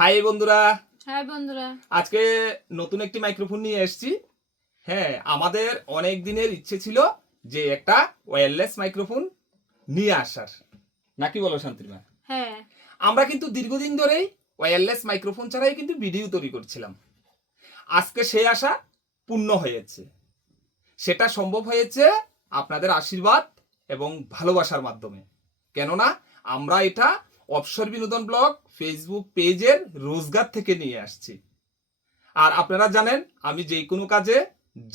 High বন্ধুরা। High বন্ধুরা। আজকে নতুন একটি মাইক্রোফোন নিয়ে এসেছি। হ্যাঁ আমাদের অনেক দিনের ইচ্ছে ছিল যে একটা ওয়্যারলেস মাইক্রোফোন নিয়ে আসার। নাকি বলো শান্তিমা? হ্যাঁ। আমরা কিন্তু দীর্ঘদিন ধরেই ওয়্যারলেস মাইক্রোফোন ছাড়াই কিন্তু ভিডিও তৈরি করছিলাম। আজকে সেই আশা পূর্ণ হয়েছে। সেটা সম্ভব হয়েছে আপনাদের আশীর্বাদ এবং ভালোবাসার মাধ্যমে। কেননা আমরা এটা অবসর বিনোদন ব্লগ ফেসবুক পেজের রোজগার থেকে নিয়ে আসছি। আর আপনারা জানেন আমি যে কোনো কাজে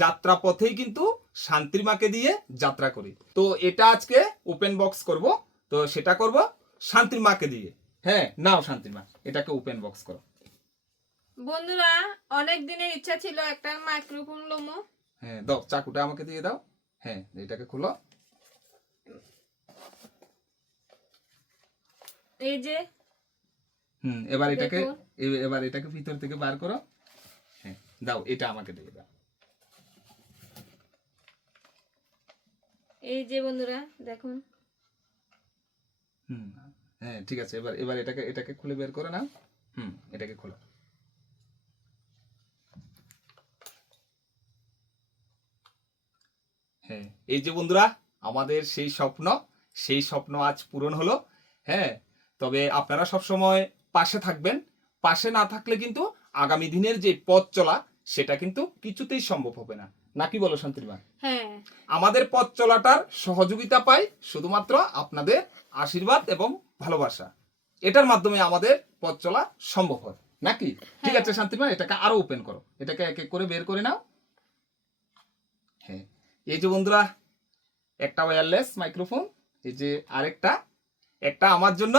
যাত্রা পথেই কিন্তু শান্তির মাকে দিয়ে যাত্রা করি। তো এটা আজকে ওপেন বক্স করব। তো সেটা করব শান্তির মাকে দিয়ে। হ্যাঁ নাও শান্তির মা এটাকে ওপেন বক্স করো। বন্ধুরা অনেক দিনের ইচ্ছা ছিল একটা মাইক্রোফোন লোমো। হ্যাঁ দাও চাকুটা আমাকে দিয়ে দাও। হ্যাঁ এটাকে খুলো। এই যে হুম এবার এটাকে এবার এটাকে ভিতর থেকে বার করো। হ্যাঁ দাও এটা আমাকে দিয়ে দাও। এই যে বন্ধুরা দেখুন। হুম হ্যাঁ ঠিক আছে এবার এবার এটাকে এটাকে খুলে বের করে নাও। হুম এটাকে খোলো। হ্যাঁ এই যে বন্ধুরা আমাদের সেই স্বপ্ন সেই স্বপ্ন আজ পূরণ হলো। হ্যাঁ তবে আপনারা সব সময় পাশে থাকবেন। পাশে না থাকলে কিন্তু আগামী দিনের যে পথ চলা সেটা কিন্তু কিছুতেই সম্ভব হবে না। নাকি বলো শান্তির হ্যাঁ। আমাদের পথ চলাটার সহযোগিতা পাই শুধুমাত্র আপনাদের আশীর্বাদ এবং ভালোবাসা। এটার মাধ্যমে আমাদের পথ চলা সম্ভব হয়। নাকি ঠিক হ্যাঁ। আছে শান্তিমা এটাকে আরও ওপেন করো। এটাকে এক এক করে বের করে নাও। হ্যাঁ। এই যে বন্ধুরা একটা ওয়্যারলেস মাইক্রোফোন এই যে আরেকটা একটা আমার জন্য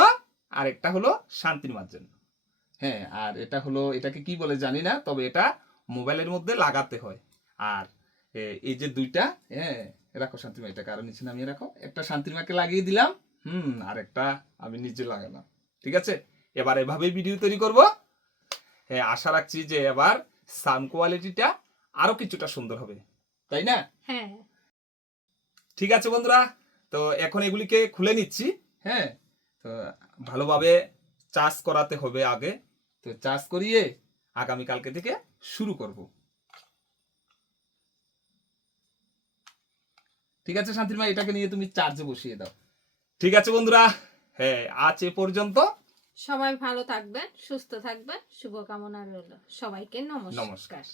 আর একটা হলো শান্তিমার জন্য হ্যাঁ আর এটা হলো এটাকে কি বলে জানি না তবে এটা মোবাইলের মধ্যে লাগাতে হয়। আর এই যে দুইটা হ্যাঁ রাখো শান্তিমা এটাকে আরও নিচে নামিয়ে রাখো একটা শান্তিমাকে লাগিয়ে দিলাম হুম আর একটা আমি নিজে লাগালাম ঠিক আছে? এবার এভাবেই ভিডিও তৈরি করব। হ্যাঁ আশা রাখছি যে এবার সাউন্ড কোয়ালিটিটা আরও কিছুটা সুন্দর হবে তাই না? হ্যাঁ। ঠিক আছে বন্ধুরা তো এখন এগুলিকে খুলে নিচ্ছি হ্যাঁ তো ভালোভাবে চার্জ করাতে হবে আগে। তো চার্জ করিয়ে আগামীকালকে থেকে শুরু করব। ঠিক আছে শান্তির মা এটাকে নিয়ে তুমি চার্জে বসিয়ে দাও। ঠিক আছে বন্ধুরা হ্যাঁ আজ এ পর্যন্ত। সবাই ভালো থাকবেন সুস্থ থাকবেন শুভকামনা রইল। সবাইকে নমস্কার। নমস্কার।